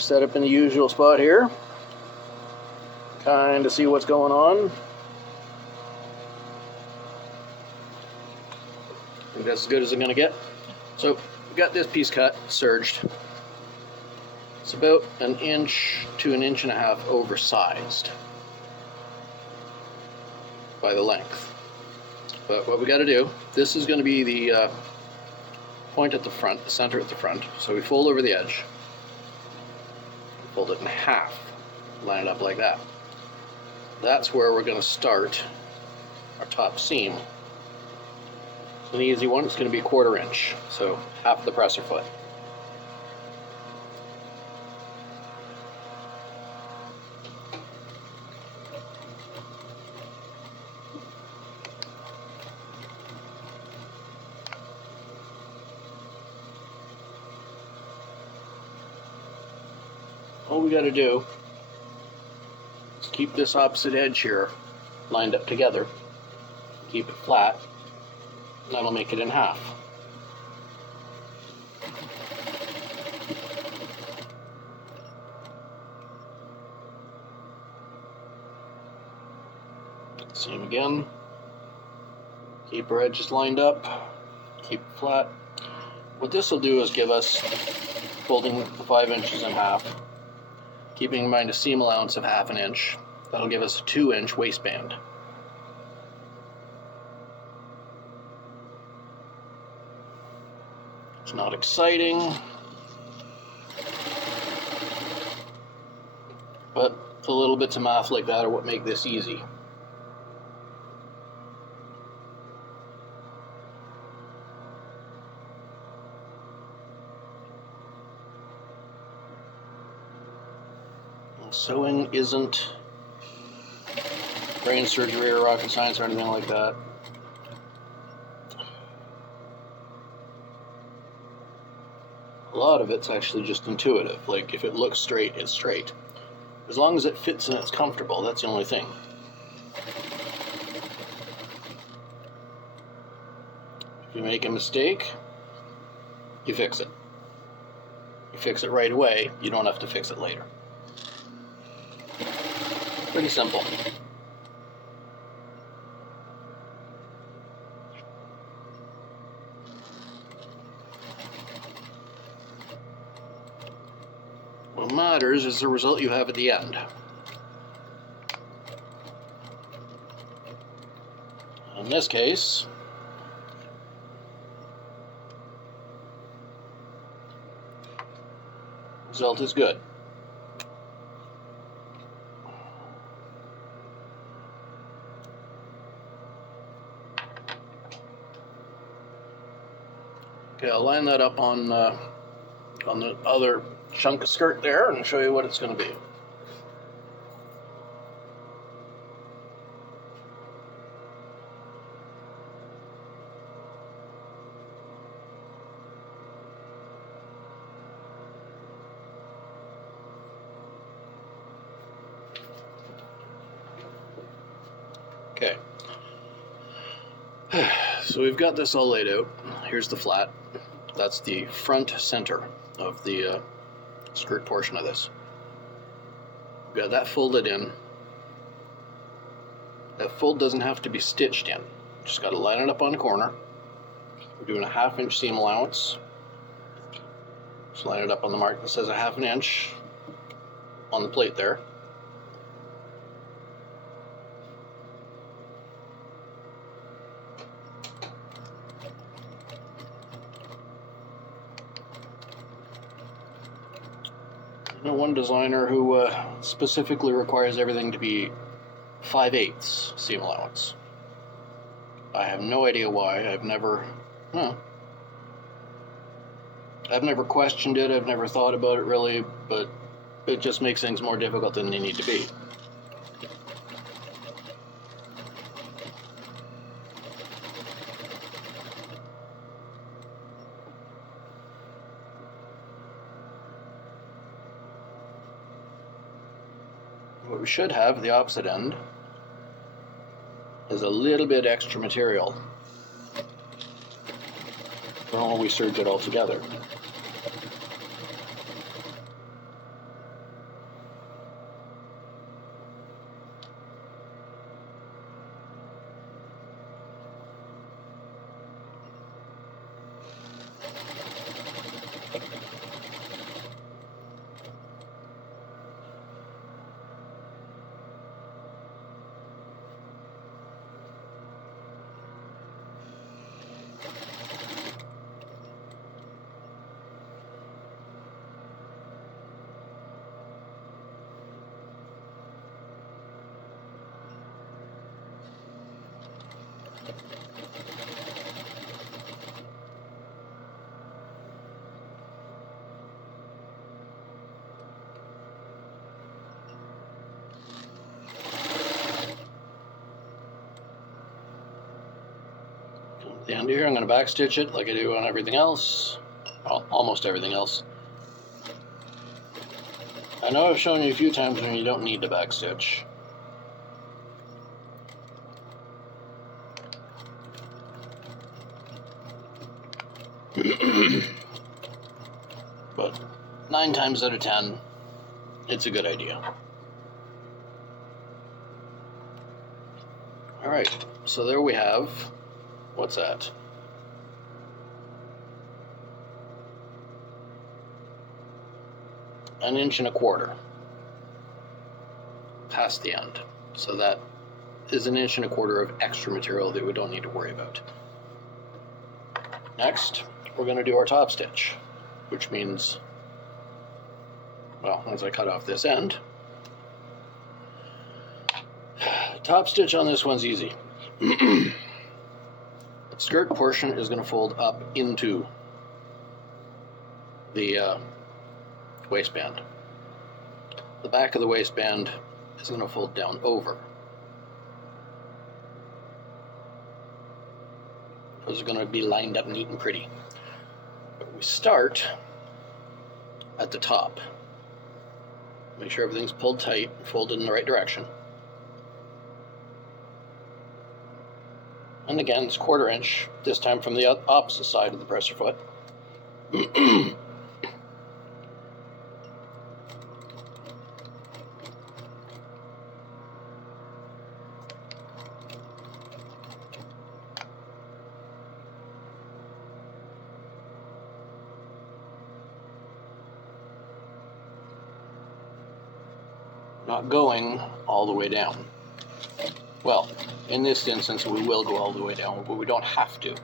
set up in the usual spot here. Kind of see what's going on. I think that's as good as I'm going to get. So we got this piece cut, serged. It's about 1 inch to 1.5 inches oversized by the length. But what we got to do, this is going to be the point at the front, the center at the front. So we fold over the edge, fold it in half, line it up like that. That's where we're going to start our top seam. So an easy one, it's going to be 1/4 inch, so half the presser foot. All we got to do is keep this opposite edge here lined up together, keep it flat, and that'll make it in half. Same again. Keep our edges lined up, keep it flat. What this will do is give us, folding the 5 inches in half, keeping in mind a seam allowance of 1/2 inch, that'll give us a 2-inch waistband. It's not exciting, but the little bits of math like that are what make this easy. Sewing isn't brain surgery or rocket science or anything like that. A lot of it's actually just intuitive. Like, if it looks straight, it's straight. As long as it fits and it's comfortable, that's the only thing. If you make a mistake, you fix it. You fix it right away, you don't have to fix it later. Pretty simple. What matters is the result you have at the end. In this case, result is good. Okay, I'll line that up on the other chunk of skirt there and show you what it's going to be. Okay, so we've got this all laid out. Here's the flat. That's the front center of the skirt portion of this. We've got that folded in. That fold doesn't have to be stitched in. Just got to line it up on the corner. We're doing a 1/2 inch seam allowance. Just line it up on the mark that says a 1/2 inch on the plate there. I know one designer who specifically requires everything to be 5/8 seam allowance. I have no idea why. I've never questioned it. I've never thought about it really, but it just makes things more difficult than they need to be. What we should have at the opposite end is a little bit extra material for when we serge it all together. At the end here, I'm going to backstitch it like I do on everything else. Well, almost everything else. I know I've shown you a few times when you don't need to backstitch. But 9 times out of 10, it's a good idea. Alright, so there we have, what's that? An 1.25 inches past the end. So that is an 1.25 inches of extra material that we don't need to worry about. Next, we're going to do our top stitch, which means, well, once I cut off this end, top stitch on this one's easy. The skirt portion is going to fold up into the waistband. The back of the waistband is going to fold down over. Those are going to be lined up neat and pretty. But we start at the top. Make sure everything's pulled tight, folded in the right direction. And again, it's 1/4 inch, this time from the opposite side of the presser foot. Not going all the way down. Well, in this instance, we will go all the way down, but we don't have to.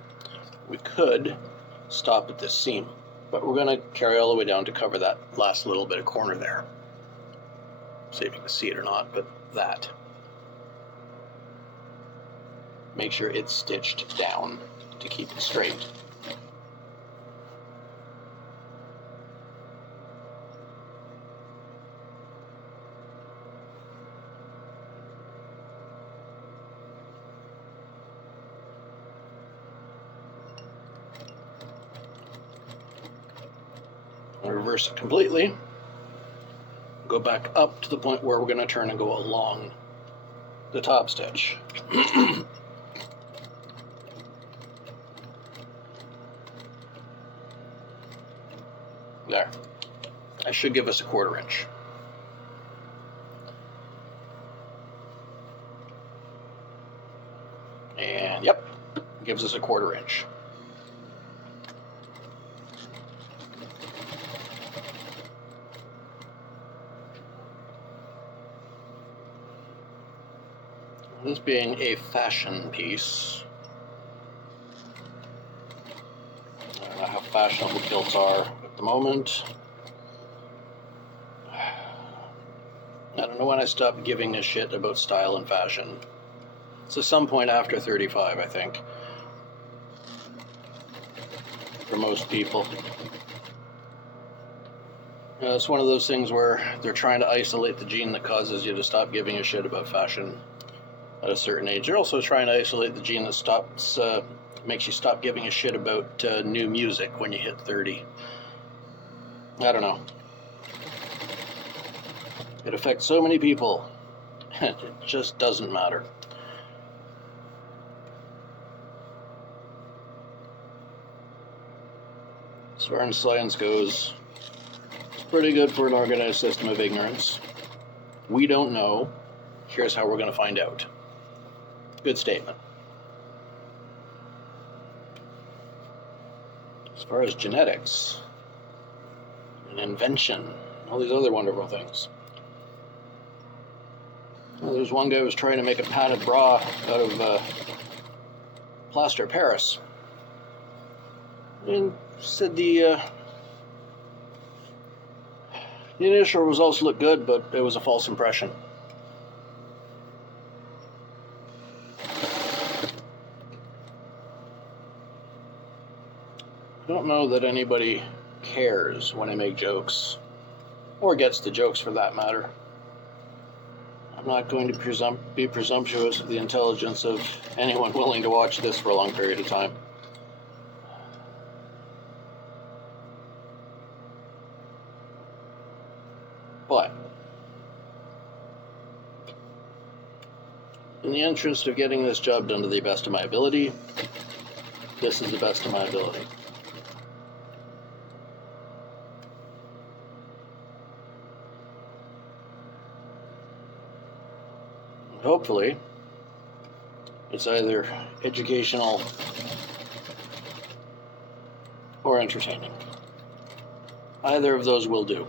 We could stop at this seam, but we're going to carry all the way down to cover that last little bit of corner there. See if you can see it or not, but that. Make sure it's stitched down to keep it straight. Reverse it completely, go back up to the point where we're going to turn and go along the top stitch. There. That should give us a 1/4 inch. And yep, gives us a 1/4 inch. This being a fashion piece, I don't know how fashionable kilts are at the moment. I don't know when I stopped giving a shit about style and fashion. So some point after 35, I think, for most people. You know, it's one of those things where they're trying to isolate the gene that causes you to stop giving a shit about fashion at a certain age. They're also trying to isolate the gene that makes you stop giving a shit about new music when you hit 30. I don't know. It affects so many people. It just doesn't matter. As far as science goes, it's pretty good for an organized system of ignorance. We don't know. Here's how we're going to find out. Good statement. As far as genetics, and invention, all these other wonderful things. Well, there's one guy who was trying to make a padded bra out of plaster of Paris, and said the initial results looked good, but it was a false impression. I don't know that anybody cares when I make jokes, or gets the jokes for that matter. I'm not going to be presumptuous of the intelligence of anyone willing to watch this for a long period of time. But in the interest of getting this job done to the best of my ability, this is the best of my ability. Hopefully, it's either educational or entertaining. Either of those will do.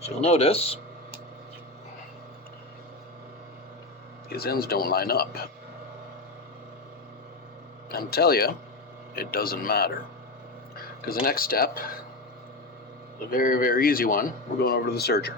So you'll notice these ends don't line up. And tell you, it doesn't matter. Because the next step, a very, very easy one, we're going over to the serger.